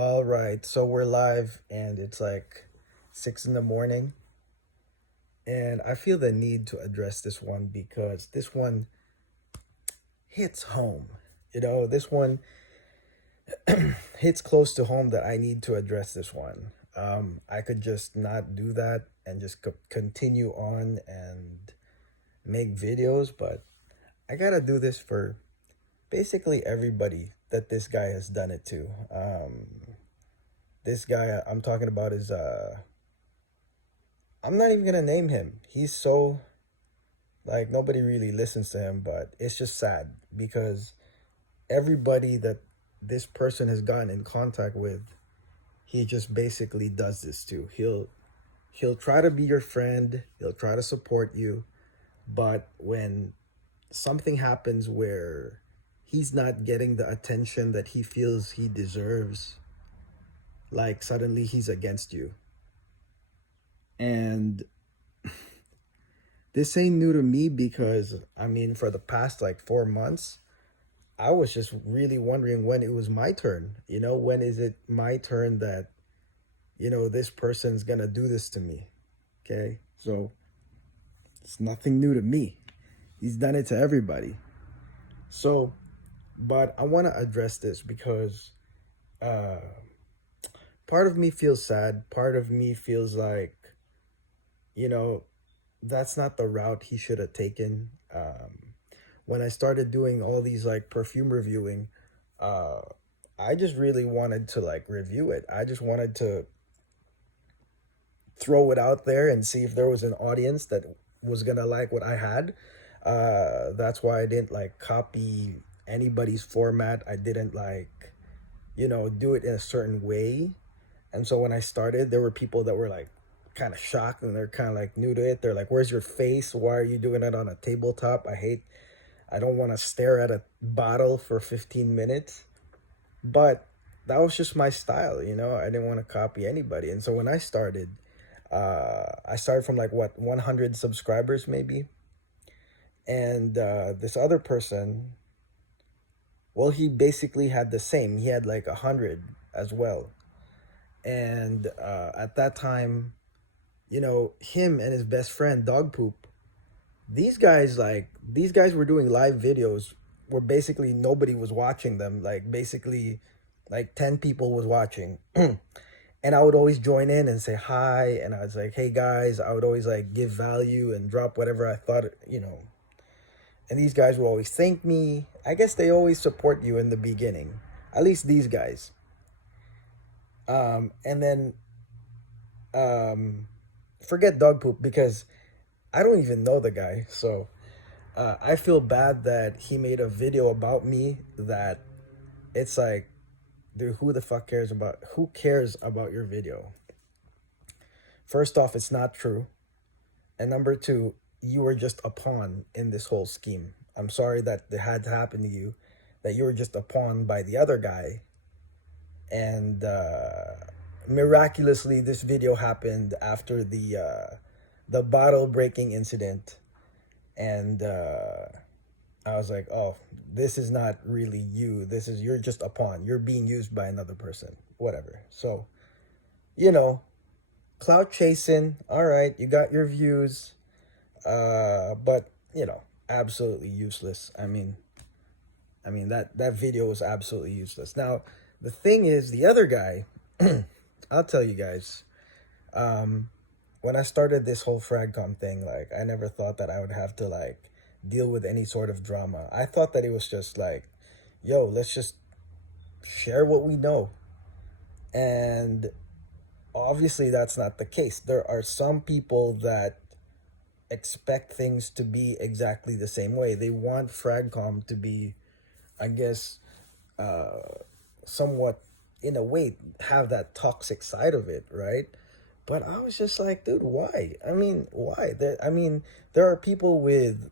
All right, so we're live and it's like 6 in the morning. And I feel the need to address this one because this one hits home. This one hits close to home that I need to address this one. I could just not do that and just continue on and make videos, but I gotta do this for basically everybody that this guy has done it to. This guy I'm talking about is I'm not even gonna name him. He's so like nobody really listens to him, but it's just sad because everybody that this person has gotten in contact with, he just basically does this to. He'll try to be your friend, he'll try to support you, but when something happens where he's not getting the attention that he feels he deserves, like suddenly he's against you. And this ain't new to me because I mean, for the past like 4 months, I was just really wondering when it was my turn. When is it my turn that, this person's gonna do this to me? Okay. So it's nothing new to me. He's done it to everybody. So, but I want to address this because uh, part of me feels sad. Part of me feels like, you know, that's not the route he should have taken. When I started doing all these like perfume reviewing, uh, I just really wanted to like review it. I just wanted to throw it out there and see if there was an audience that was gonna like what I had. That's why I didn't like copy anybody's format. I didn't like, do it in a certain way. And so when I started, there were people that were like kind of shocked and they're kind of like new to it. They're like, "Where's your face? Why are you doing it on a tabletop? I don't want to stare at a bottle for 15 minutes." But that was just my style. I didn't want to copy anybody. And so when I started from like what 100 subscribers maybe. And this other person, well, he basically had the same. He had like 100 as well. And at that time, him and his best friend, Dog Poop, these guys were doing live videos where basically nobody was watching them. Like basically like 10 people was watching. And I would always join in and say hi. And I was like, "Hey guys," I would always like give value and drop whatever I thought. And these guys will always thank me. I guess they always support you in the beginning. At least these guys. And then forget Dog Poop because I don't even know the guy. So I feel bad that he made a video about me that it's like, dude, who cares about your video? First off, it's not true. And number two, you were just a pawn in this whole scheme. I'm sorry that it had to happen to you, that you were just a pawn by the other guy. And miraculously, this video happened after the bottle breaking incident. And I was like, "Oh, this is not really you. You're just a pawn. You're being used by another person. Whatever." So, you know, clout chasing. All right, you got your views. But absolutely useless. I mean that video was absolutely useless. Now, the thing is, the other guy, I'll tell you guys. Um, when I started this whole Fragcomm thing, like I never thought that I would have to like deal with any sort of drama. I thought that it was just like, yo, let's just share what we know. And obviously that's not the case. There are some people that expect things to be exactly the same way. They want Fragcom to be, I guess, somewhat, in a way, have that toxic side of it, right? But I was just like, dude, why? I mean, why? There are people with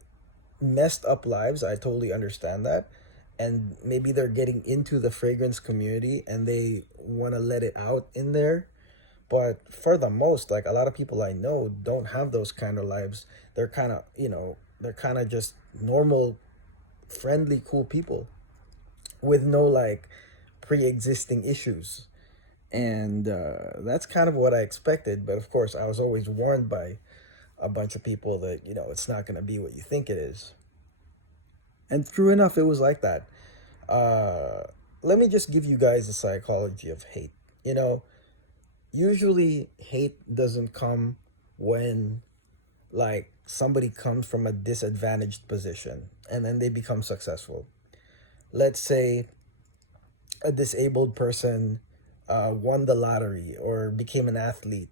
messed up lives. I totally understand that. And maybe they're getting into the fragrance community and they want to let it out in there. But for the most, like a lot of people I know don't have those kind of lives. They're kind of just normal, friendly, cool people with no like pre-existing issues. And that's kind of what I expected. But of course, I was always warned by a bunch of people that, it's not going to be what you think it is. And true enough, it was like that. Uh, Let me just give you guys the psychology of hate. You know, Usually hate doesn't come when like somebody comes from a disadvantaged position and then they become successful. Let's say a disabled person won the lottery or became an athlete,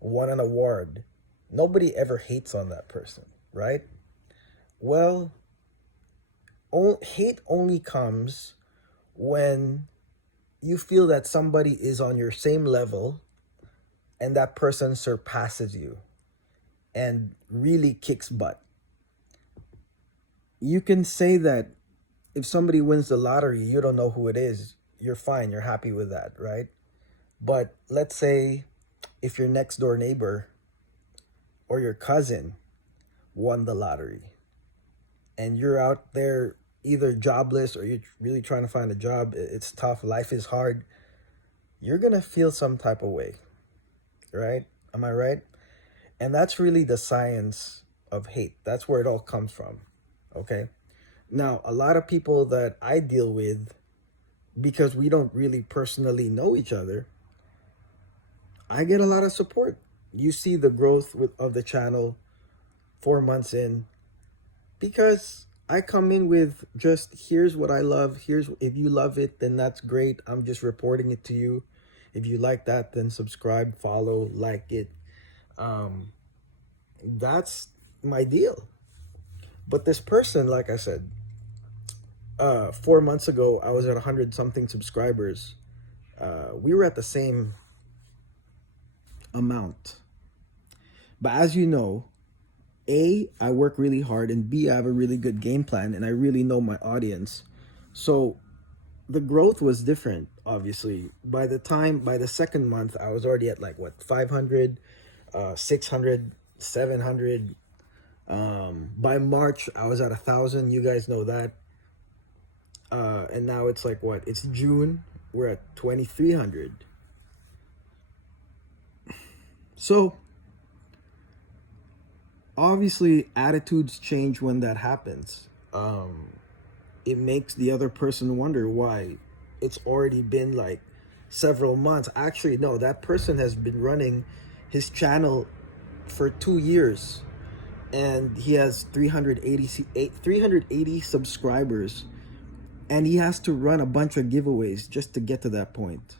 won an award. Nobody ever hates on that person, right? Well, hate only comes when you feel that somebody is on your same level and that person surpasses you and really kicks butt. You can say that if somebody wins the lottery, you don't know who it is, you're fine, you're happy with that, right? But let's say if your next door neighbor or your cousin won the lottery and you're out there either jobless or you're really trying to find a job, it's tough, life is hard, you're going to feel some type of way, right? Am I right? And that's really the science of hate. That's where it all comes from. Okay. Now, a lot of people that I deal with, because we don't really personally know each other, I get a lot of support. You see the growth of the channel 4 months in, because I come in with just here's what I love. Here's, if you love it, then that's great. I'm just reporting it to you. If you like that, then subscribe, follow, like it. That's my deal. But this person, like I said, 4 months ago, I was at 100 something subscribers. We were at the same amount. But as you know, A, I work really hard, and B, I have a really good game plan, and I really know my audience. So the growth was different, obviously. By the second month, I was already at like, what, 500, 600, 700. By March, I was at 1,000. You guys know that. And now it's like, what? It's June. We're at 2,300. So obviously attitudes change when that happens. It makes the other person wonder why. It's already been like several months. Actually, no, that person has been running his channel for 2 years and he has 380 subscribers, and he has to run a bunch of giveaways just to get to that point.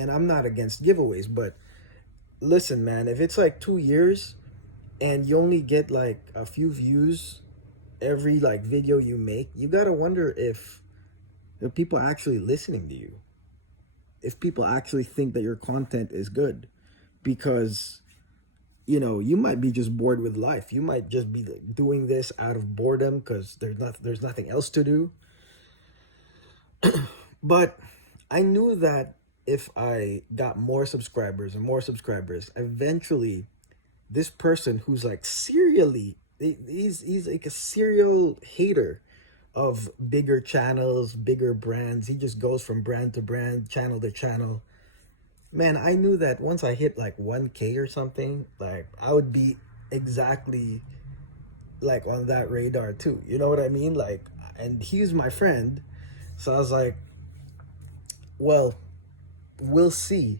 And I'm not against giveaways, but listen, man, if it's like 2 years and you only get like a few views every like video you make, you gotta wonder if people actually listening to you, if people actually think that your content is good. Because you might be just bored with life. You might just be like doing this out of boredom because there's nothing else to do. But I knew that if I got more subscribers and more subscribers, eventually this person who's like he's like a serial hater of bigger channels, bigger brands. He just goes from brand to brand, channel to channel. Man, I knew that once I hit like 1K or something, like I would be exactly like on that radar too. You know what I mean? Like, and he's my friend. So I was like, well, we'll see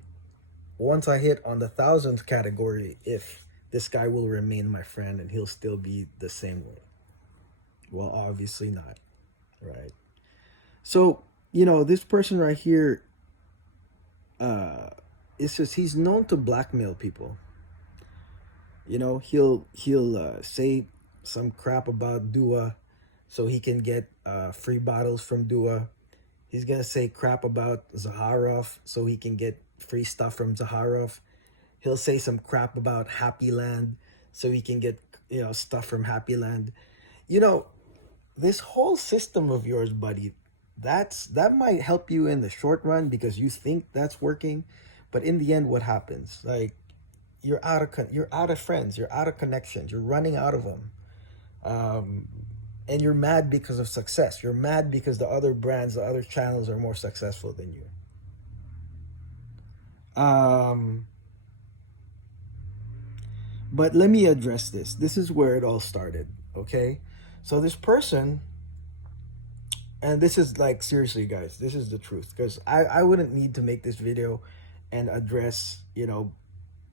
once I hit on the thousandth category if this guy will remain my friend and he'll still be the same way. Well, obviously not, right? So, this person right here, it's just he's known to blackmail people. He'll say some crap about Dua so he can get free bottles from Dua. He's gonna say crap about Zaharov so he can get free stuff from Zaharov. He'll say some crap about Happy Land so he can get stuff from Happy Land. This whole system of yours, buddy, that might help you in the short run because you think that's working, but in the end, what happens? Like, you're out of friends, you're out of connections, you're running out of them. and you're mad because of success. You're mad because the other brands, the other channels are more successful than you. Um, but let me address this. This is where it all started, okay? So this person, and this is like, seriously, guys, this is the truth. Because I wouldn't need to make this video and address,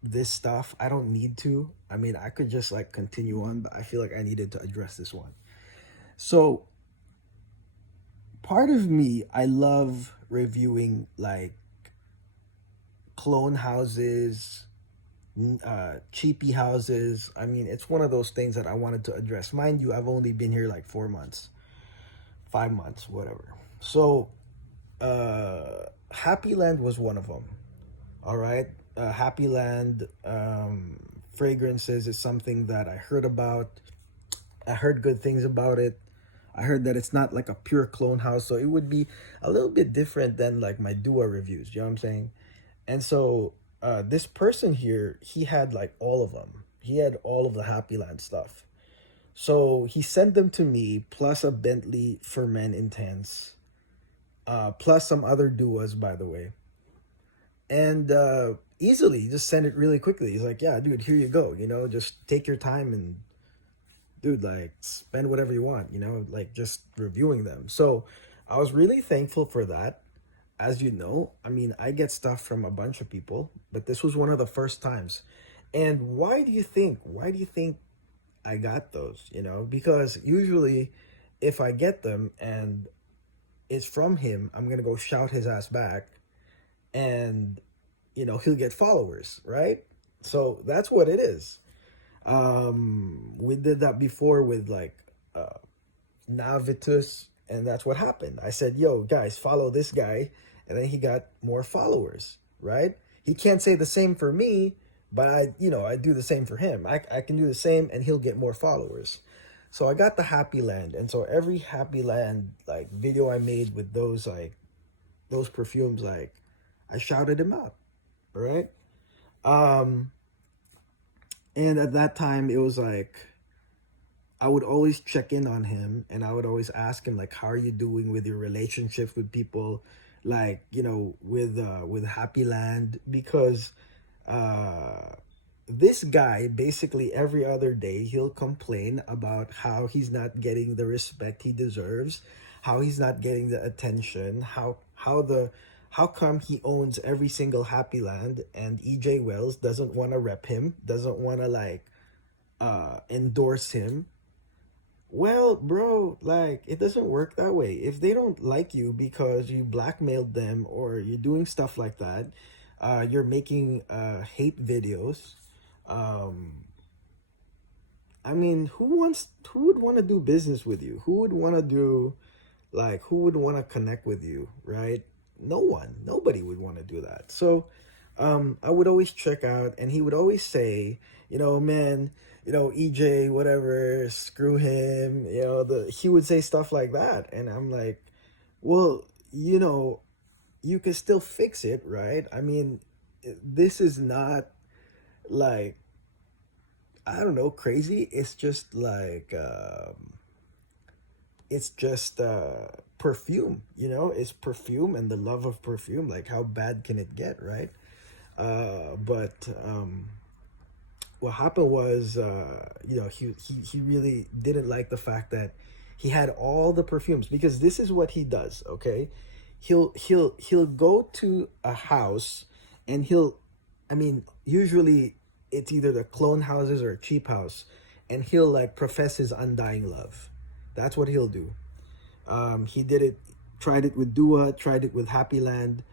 this stuff. I don't need to. I mean, I could just like continue on, but I feel like I needed to address this one. So part of me, I love reviewing like clone houses, cheapy houses. I mean, it's one of those things that I wanted to address. Mind you, I've only been here like 4 months, 5 months, whatever. So Happy Land was one of them. All right. Happy Land fragrances is something that I heard about. I heard good things about it. I heard that it's not like a pure clone house, so it would be a little bit different than like my Dua reviews. You know what I'm saying? And so this person here, he had like all of them. He had all of the Happy Land stuff. So he sent them to me, plus a Bentley for Men Intense, plus some other Duas, by the way. And easily, just send it really quickly. He's like, yeah, dude, here you go. Just take your time and, dude, like, spend whatever you want, like just reviewing them. So I was really thankful for that. As you know, I mean, I get stuff from a bunch of people, but this was one of the first times. And why do you think I got those? Because usually if I get them and it's from him, I'm going to go shout his ass back, and he'll get followers, right? So that's what it is. We did that before with like Navitus, and that's what happened. I said, yo guys, follow this guy, and then he got more followers, right? He can't say the same for me, but I do the same for him. I can do the same, and he'll get more followers. So I got the Happy Land, and so every Happy Land like video I made with those perfumes, like I shouted him out, right? And at that time it was like I would always check in on him, and I would always ask him like, how are you doing with your relationships with people, like with Happy Land? Because this guy, basically every other day he'll complain about how he's not getting the respect he deserves, how he's not getting the attention, how come he owns every single Happy Land and EJ Wells doesn't want to rep him, doesn't want to like endorse him. Well, bro, like, it doesn't work that way. If they don't like you because you blackmailed them or you're doing stuff like that, you're making hate videos. Um, I mean, who would want to do business with you? Who would want to connect with you, right? No one, nobody would want to do that. So, I would always check out, and he would always say, man, EJ, whatever, screw him, he would say stuff like that. And I'm like, well, you can still fix it, right? I mean, this is not like, I don't know, crazy. It's just like, it's just perfume, it's perfume and the love of perfume. Like, how bad can it get, right? But what happened was, he really didn't like the fact that he had all the perfumes, because this is what he does. Okay, he'll go to a house, and I mean, usually it's either the clone houses or a cheap house, and he'll like profess his undying love. That's what he'll do. He tried it with Dua, tried it with Happy Land.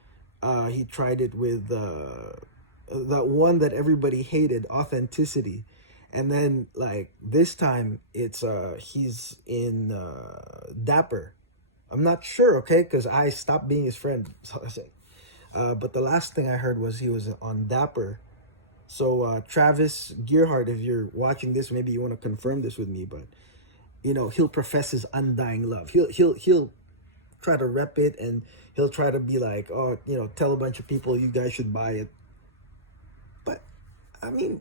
He tried it with that one that everybody hated, Authenticity. And then like this time it's he's in Dapper. I'm not sure, okay, because I stopped being his friend. But the last thing I heard was he was on Dapper. So Travis Gearhart, if you're watching this, maybe you want to confirm this with me, but he'll profess his undying love. He'll try to rep it, and he'll try to be like, oh, tell a bunch of people you guys should buy it. But I mean,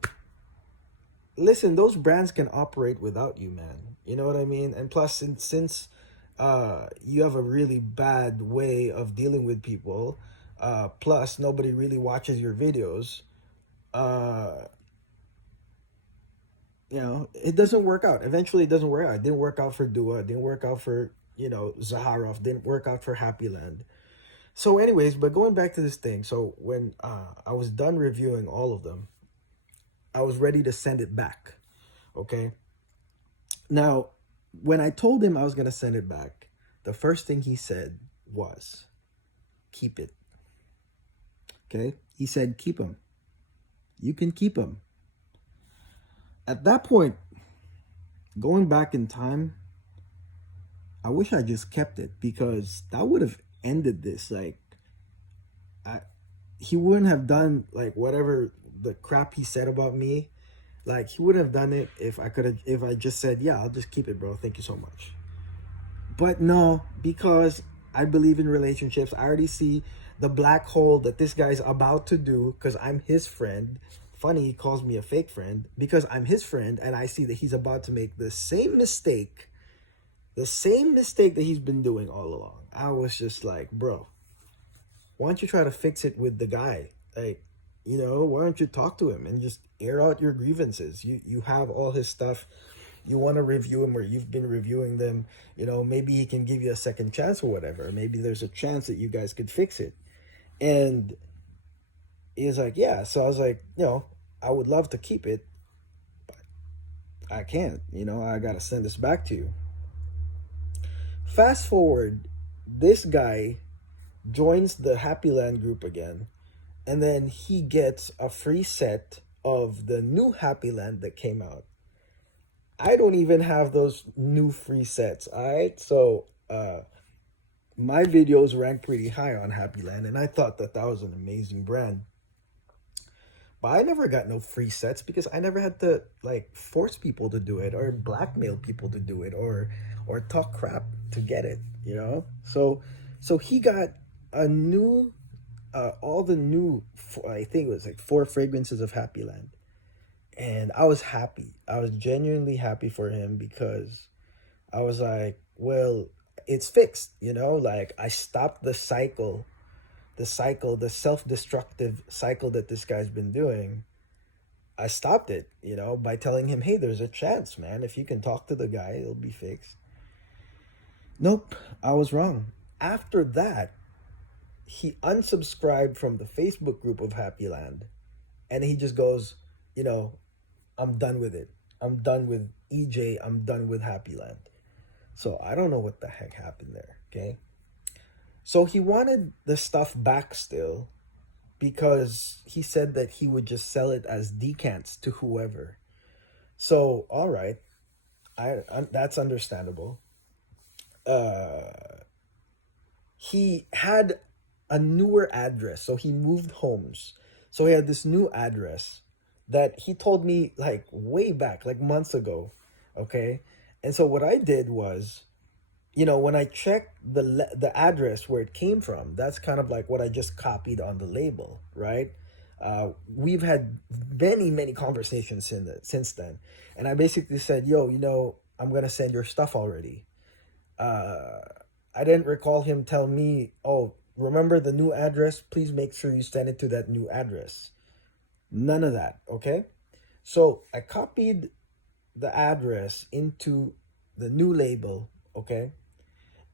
listen, those brands can operate without you, man. You know what I mean? And plus, since you have a really bad way of dealing with people, plus nobody really watches your videos, uh, it doesn't work out. Eventually, it doesn't work out. It didn't work out for Dua. It didn't work out for, Zaharov. Didn't work out for Happy Land. So, anyways, but going back to this thing. So, when I was done reviewing all of them, I was ready to send it back. Okay. Now, when I told him I was going to send it back, the first thing he said was, keep it. Okay. He said, keep them. You can keep them. At that point, going back in time, I wish I just kept it, because that would have ended this. Like, I, he wouldn't have done like whatever the crap he said about me. Like, he would have done it if I just said, yeah, I'll just keep it, bro. Thank you so much. But no, because I believe in relationships. I already see the black hole that this guy's about to do, because I'm his friend. Funny, he calls me a fake friend because I'm his friend, and I see that he's about to make the same mistake that he's been doing all along. I was just like, bro, why don't you try to fix it with the guy? Like, why don't you talk to him and just air out your grievances? You have all his stuff. You want to review him, or you've been reviewing them. Maybe he can give you a second chance or whatever. Maybe there's a chance that you guys could fix it. And he's like, yeah. So I was like, I would love to keep it, but I can't. I got to send this back to you. Fast forward, this guy joins the Happy Land group again, and then he gets a free set of the new Happy Land that came out. I don't even have those new free sets. All right. So, my videos rank pretty high on Happy Land, and I thought that that was an amazing brand. But I never got no free sets because I never had to like force people to do it or blackmail people to do it or talk crap to get it, So he got a new all the new, I think it was like 4 fragrances of Happy Land. And I was happy. I was genuinely happy for him, because I was like, well, it's fixed, like I stopped the self-destructive cycle that this guy's been doing. I stopped it, by telling him, hey, there's a chance, man. If you can talk to the guy, it'll be fixed. Nope, I was wrong. After that, he unsubscribed from the Facebook group of Happy Land, and he just goes, I'm done with it. I'm done with EJ. I'm done with Happy Land. So I don't know what the heck happened there. Okay. So he wanted the stuff back still, because he said that he would just sell it as decants to whoever. So, all right. That's understandable. He had a newer address, so he moved homes. So he had this new address that he told me like way back, like months ago. Okay. And so what I did was, when I checked the address where it came from, that's kind of like what I just copied on the label, right? We've had many conversations since then, and I basically said, yo, I'm gonna send your stuff already. I didn't recall him tell me, oh, remember the new address? Please make sure you send it to that new address. None of that, okay? So I copied the address into the new label, okay?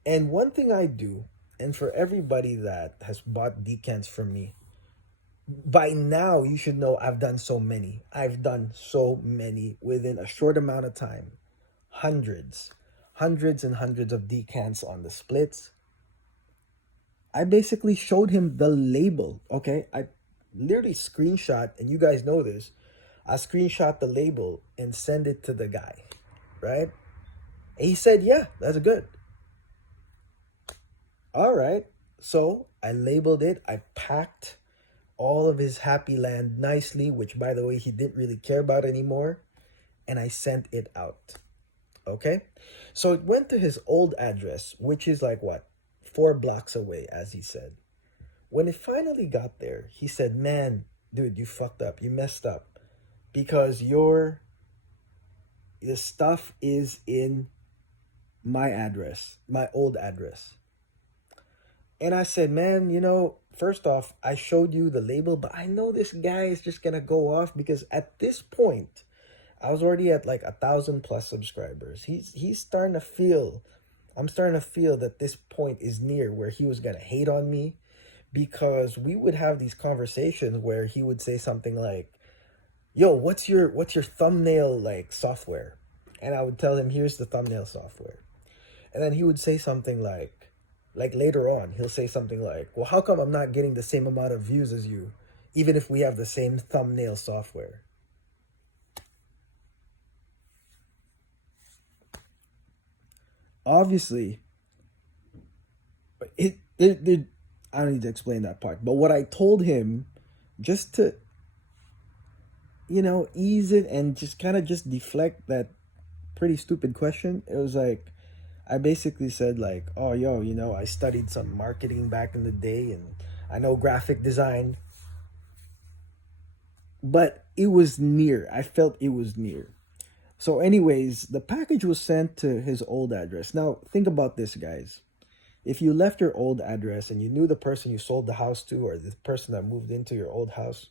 And one thing I do, and for everybody that has bought decants from me, by now you should know I've done so many. I've done so many within a short amount of time. Hundreds and hundreds of decants on the splits. I basically showed him the label, okay? I literally screenshot, and you guys know this, I screenshot the label and send it to the guy, right? And he said, yeah, that's good. All right. So I labeled it. I packed all of his Happy Land nicely, which, by the way, he didn't really care about anymore. And I sent it out. Okay. So it went to his old address, which is like what? 4 blocks away, as he said. When it finally got there, he said, man, dude, you fucked up. You messed up. Because your the stuff is in my address, my old address. And I said, man, first off, I showed you the label, but I know this guy is just gonna go off because at this point, I was already at like 1,000+ subscribers. He's starting to feel, I'm starting to feel that this point is near where he was gonna hate on me, because we would have these conversations where he would say something like, yo, what's your thumbnail like software? And I would tell him, here's the thumbnail software. And then he would say something like later on, he'll say something like, well, how come I'm not getting the same amount of views as you, even if we have the same thumbnail software? Obviously, it I don't need to explain that part. But what I told him, just to, ease it and just kind of just deflect that pretty stupid question, it was like, I basically said like, oh, yo, I studied some marketing back in the day and I know graphic design, but it was near. I felt it was near. So, anyways, the package was sent to his old address. Now, think about this, guys. If you left your old address and you knew the person you sold the house to or the person that moved into your old house,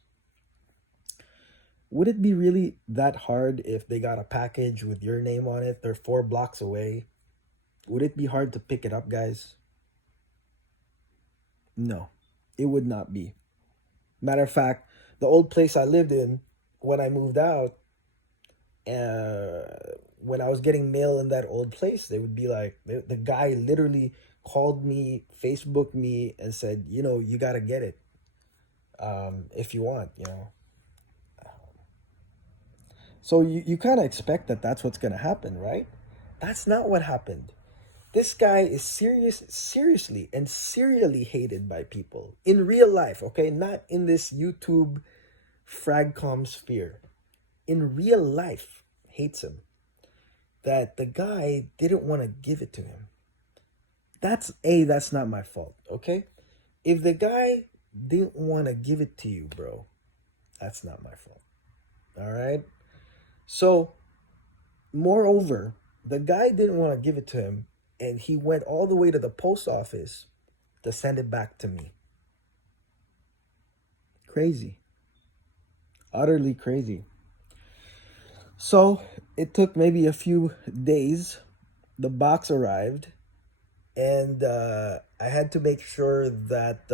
would it be really that hard if they got a package with your name on it? They're 4 blocks away. Would it be hard to pick it up, guys? No, it would not be. Matter of fact, the old place I lived in, when I moved out, when I was getting mail in that old place, they would be like, the guy literally called me, Facebooked me, and said, you got to get it, if you want. So you kind of expect that that's what's going to happen, right? That's not what happened. This guy is seriously and serially hated by people in real life, okay? Not in this YouTube Fragcomm sphere. In real life, hates him. That the guy didn't want to give it to him. That's not my fault, okay? If the guy didn't want to give it to you, bro, that's not my fault. All right? So, moreover, the guy didn't want to give it to him, and he went all the way to the post office to send it back to me. Crazy. Utterly crazy. So it took maybe a few days. The box arrived, and I had to make sure that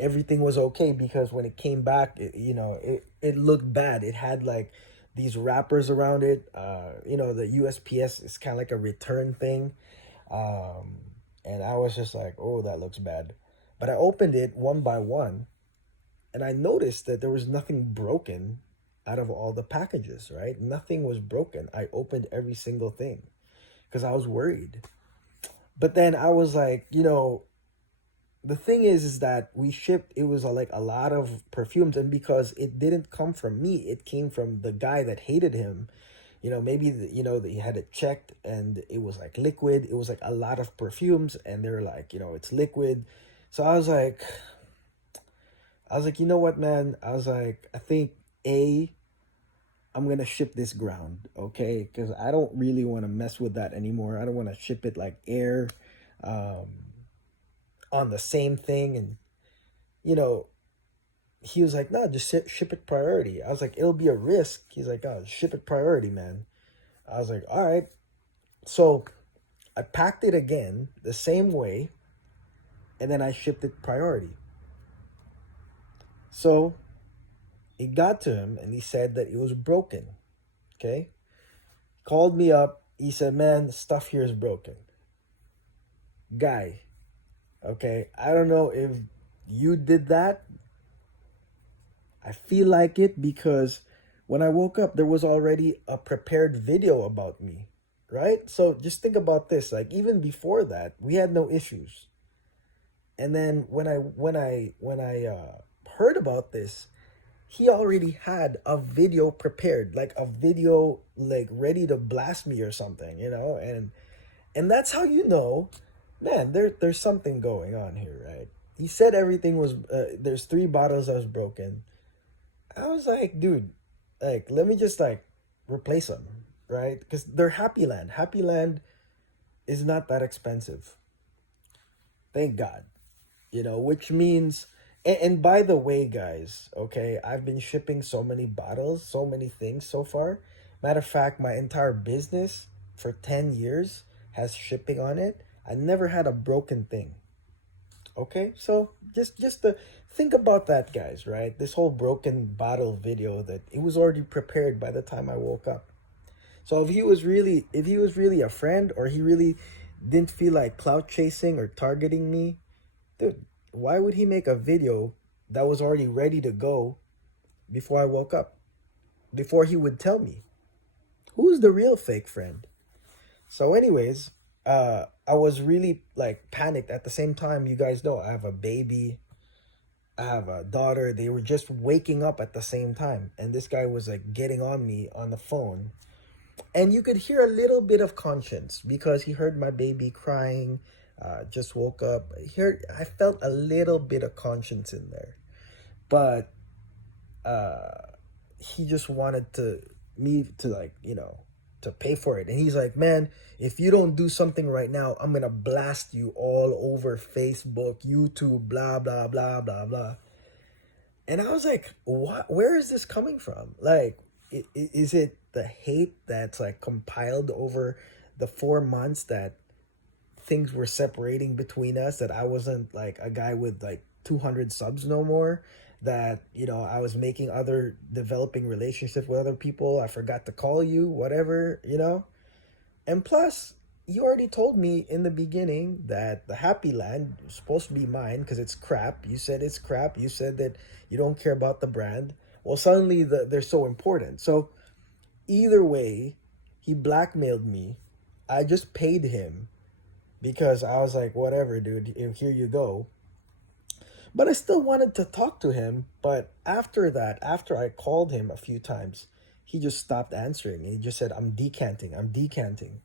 everything was okay, because when it came back, it looked bad. It had like these wrappers around it. The USPS is kind of like a return thing, and I was just like, oh, that looks bad. But I opened it one by one, and I noticed that there was nothing broken out of all the packages, right? Nothing was broken. I opened every single thing because I was worried. But then I was like, the thing is that we shipped, it was like a lot of perfumes, and because it didn't come from me, it came from the guy that hated him. Maybe they had it checked and it was like liquid. It was like a lot of perfumes, and they're like, it's liquid. So I was like, you know what, man? I was like, I think I'm gonna ship this ground, okay? Because I don't really want to mess with that anymore. I don't want to ship it like air, um, on the same thing. And you know, he was like, no, just ship it priority. I was like, it'll be a risk. He's like, oh, ship it priority, man. I was like, all right. So I packed it again the same way, and then I shipped it priority. So it got to him, and he said that it was broken. Okay. Called me up. He said, man, stuff here is broken. Guy, okay, I don't know if you did that. I feel like it, because when I woke up, there was already a prepared video about me, right? So just think about this. Like, even before that, we had no issues. And then when I heard about this, he already had a video prepared, like a video like ready to blast me or something, and that's how man, there's something going on here, right? He said everything was there's 3 bottles that was broken. I was like, dude, like, let me just like replace them, right? Because they're Happy Land. Happy Land is not that expensive. Thank God. Which means, and by the way, guys, okay, I've been shipping so many bottles, so many things so far. Matter of fact, my entire business for 10 years has shipping on it. I never had a broken thing. Okay, so just to think about that, guys, right? This whole broken bottle video, that it was already prepared by the time I woke up. So if he was really a friend, or he really didn't feel like clout chasing or targeting me, dude, why would he make a video that was already ready to go before I woke up? Before he would tell me? Who's the real fake friend? So, anyways, I was really like panicked. At the same time, you guys know I have a baby, I have a daughter. They were just waking up at the same time, and this guy was like getting on me on the phone. And you could hear a little bit of conscience because he heard my baby crying, just woke up. Here, I felt a little bit of conscience in there, but he just wanted to me to, like, to pay for it. And he's like, man, if you don't do something right now, I'm gonna blast you all over Facebook, YouTube, blah blah blah blah blah. And I was like, what? Where is this coming from? Like, is it the hate that's like compiled over the 4 months that things were separating between us, that I wasn't like a guy with like 200 subs no more, that I was making other developing relationships with other people, I forgot to call you, whatever. And plus, you already told me in the beginning that the Happy Land was supposed to be mine because it's crap. You said it's crap. You said that you don't care about the brand. Well, suddenly they're so important. So either way, he blackmailed me. I just paid him because I was like, whatever, dude, here you go. But I still wanted to talk to him. But after that, after I called him a few times, he just stopped answering. And he just said, I'm decanting. I'm decanting.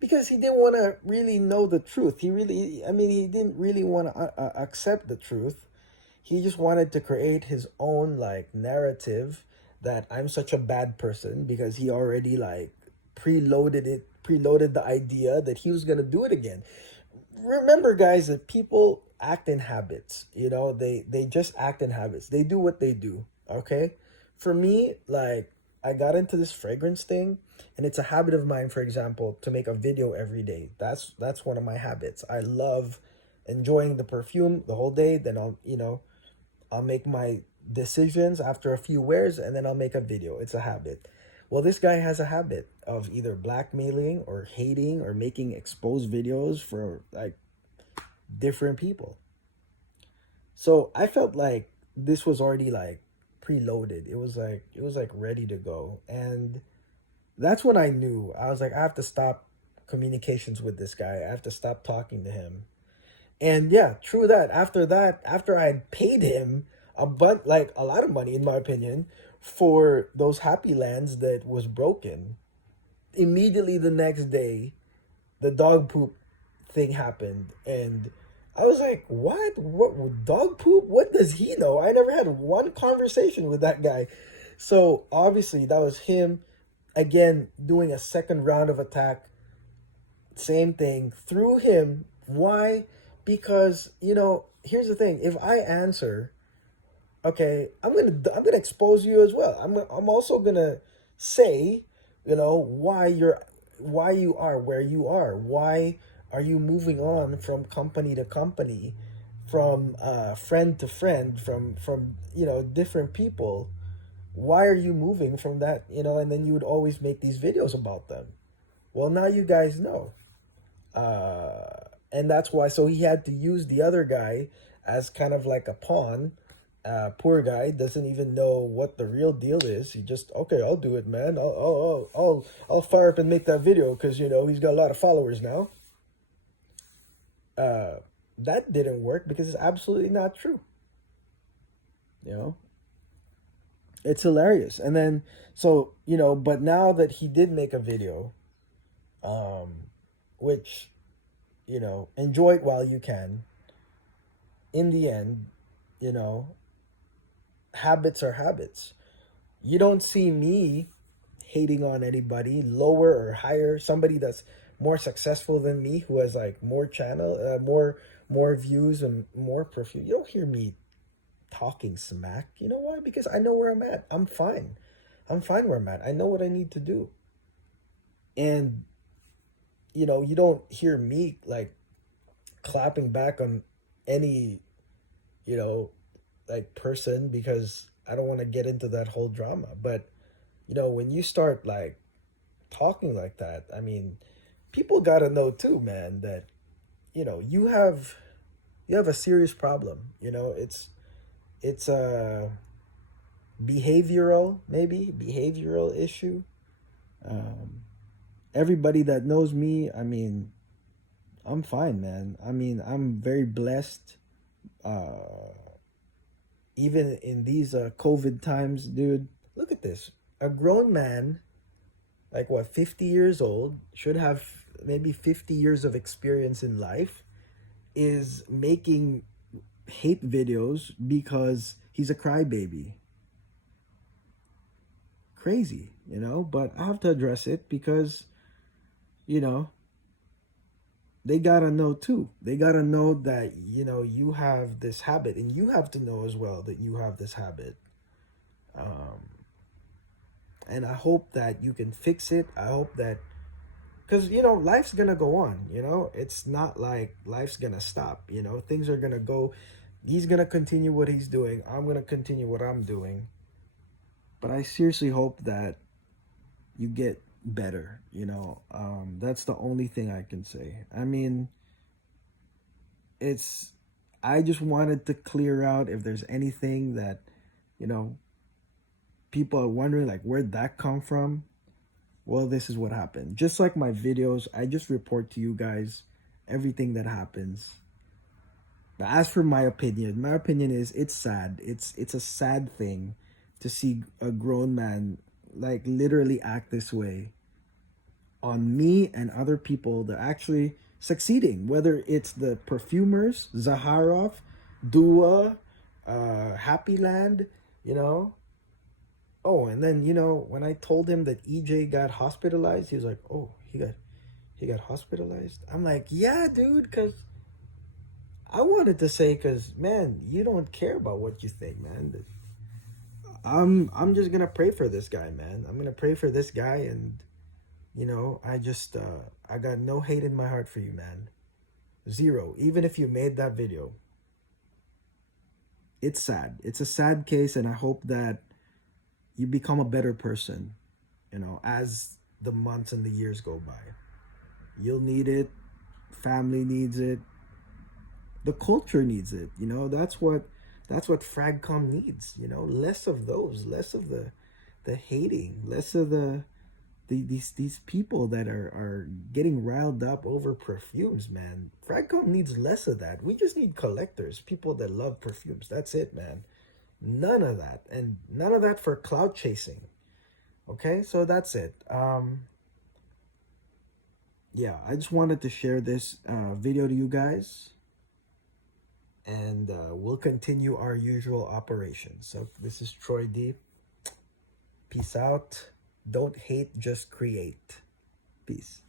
Because he didn't want to really know the truth. He didn't really want to accept the truth. He just wanted to create his own like narrative that I'm such a bad person because he already like preloaded the idea that he was going to do it again. Remember, guys, that people act in habits. They just act in habits. They do what they do. Okay, for me, like, I got into this fragrance thing, and it's a habit of mine, for example, to make a video every day. That's one of my habits. I love enjoying the perfume the whole day. Then I'll make my decisions after a few wears, and then I'll make a video. It's a habit. Well, this guy has a habit of either blackmailing or hating or making exposed videos for like different people. So I felt like this was already like preloaded. It was like ready to go. And that's when I knew. I was like, I have to stop communications with this guy. I have to stop talking to him. And yeah, true that. After I had paid him like a lot of money, in my opinion, for those Happy Lands that was broken, immediately the next day, the dog poop thing happened, and I was like, "What? What dog poop? What does he know?" I never had one conversation with that guy, so obviously that was him again doing a second round of attack. Same thing through him. Why? Because here's the thing: if I answer, okay, I'm gonna expose you as well. I'm also gonna say, why you are where you are. Why are you moving on from company to company, from friend to friend, from different people? Why are you moving from that? And then you would always make these videos about them. Well, now you guys know. And that's why, so he had to use the other guy as kind of like a pawn. Poor guy doesn't even know what the real deal is. He just, okay, I'll do it, man. I'll fire up and make that video because he's got a lot of followers now. That didn't work because it's absolutely not true. You know, it's hilarious. And then so but now that he did make a video, which enjoy it while you can. In the end, you know, habits are habits. You don't see me hating on anybody lower or higher, somebody that's more successful than me who has like more channel, more views and more perfume. You don't hear me talking smack. You know why? Because I know where I'm at. I'm fine. I'm fine where I'm at. I know what I need to do. And you don't hear me like clapping back on any, you know, like person, because I don't want to get into that whole drama. But when you start like talking like that, I mean, people got to know too, man, that you have a serious problem. It's a behavioral issue. Um, Everybody that knows me, I mean, I'm fine, man. I mean, I'm very blessed. Uh, Even in these COVID times, dude. Look at this. A grown man, like what, 50 years old, should have maybe 50 years of experience in life, is making hate videos because he's a crybaby. Crazy, but I have to address it because, you know, they gotta know too. They gotta know that, you have this habit, and you have to know as well that you have this habit. Um, and I hope that you can fix it. I hope that, because, life's gonna go on, it's not like life's gonna stop, things are gonna go. He's gonna continue what he's doing. I'm gonna continue what I'm doing. But I seriously hope that you get better, that's the only thing I can say. I mean, it's I just wanted to clear out if there's anything that, you know, people are wondering like where'd that come from. Well, this is what happened. Just like my videos, I just report to you guys everything that happens. But as for my opinion is it's sad. It's a sad thing to see a grown man like literally act this way on me and other people that are actually succeeding, whether it's the perfumers, Zaharov, Dua, Happy Land, you know. Oh, and then when I told him that EJ got hospitalized, he was like, "Oh, he got hospitalized." I'm like, "Yeah, dude," because I wanted to say, because man, you don't care about what you think, man. I'm just gonna pray for this guy, man. I'm gonna pray for this guy, and I just I got no hate in my heart for you, man. Zero. Even if you made that video, it's sad. It's a sad case, and I hope that you become a better person, as the months and the years go by. You'll need it. Family needs it. The culture needs it. That's what Fragcomm needs. Less of those, less of the hating, less of these people that are getting riled up over perfumes, man. Fragcomm needs less of that. We just need collectors, people that love perfumes. That's it, man. None of that, and none of that for clout chasing. Okay, so that's it. Yeah, I just wanted to share this video to you guys, and we'll continue our usual operations. So this is Troy D. Peace out. Don't hate, just create. Peace.